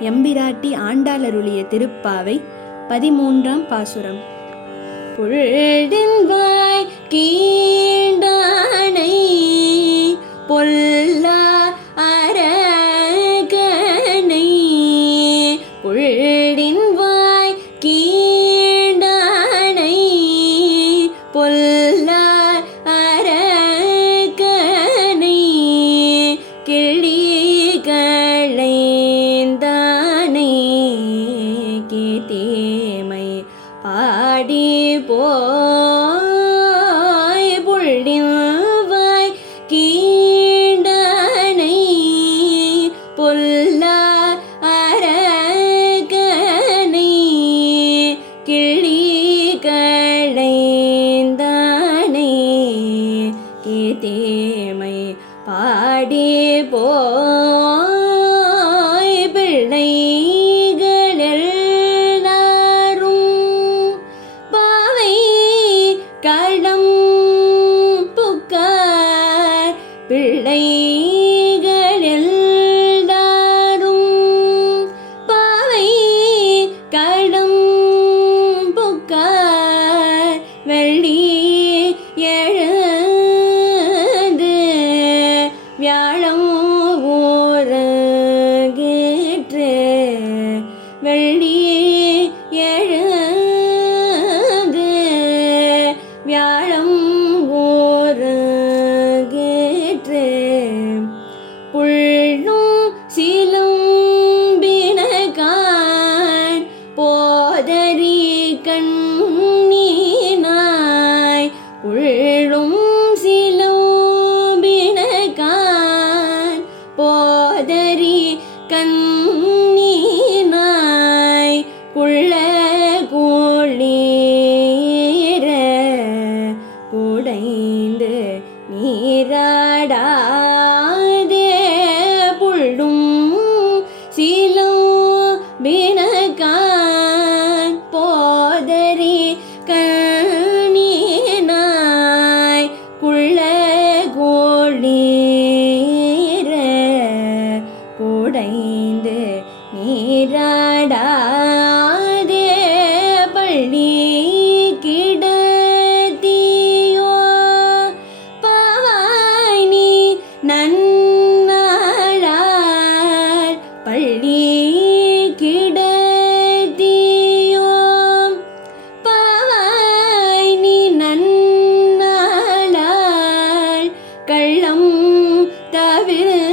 எம்பிராட்டி ஆண்டாளருளிய திருப்பாவை பதிமூன்றாம் பாசுரம். பொழுதின்வாய் கீண்டானை பொல்லா அரகனை. பொழுதின்வாய் கீண்டானை பொல்லா அரகனை. கிளிகளை பாடி போய் புள்ளிவாய் கீண்டனை பொல்லா அரகனை கிளி கிளிகளைந்தானை கீதேமை பாடி போ பிள்ளைகளெல்லாரும் பாவை களம் புக்கார் வெள்ளி எழுது வியாழம் ஓரங்கேற்று வெள்ளி எழுது வியாழம் ஓரங்க போதரி கண்ணீனாய் குள்ள கூளீர குடைந்து நீராடாதே புள்ளும் சீலும் பினகான் போதரி கண்ணீனாய் minute.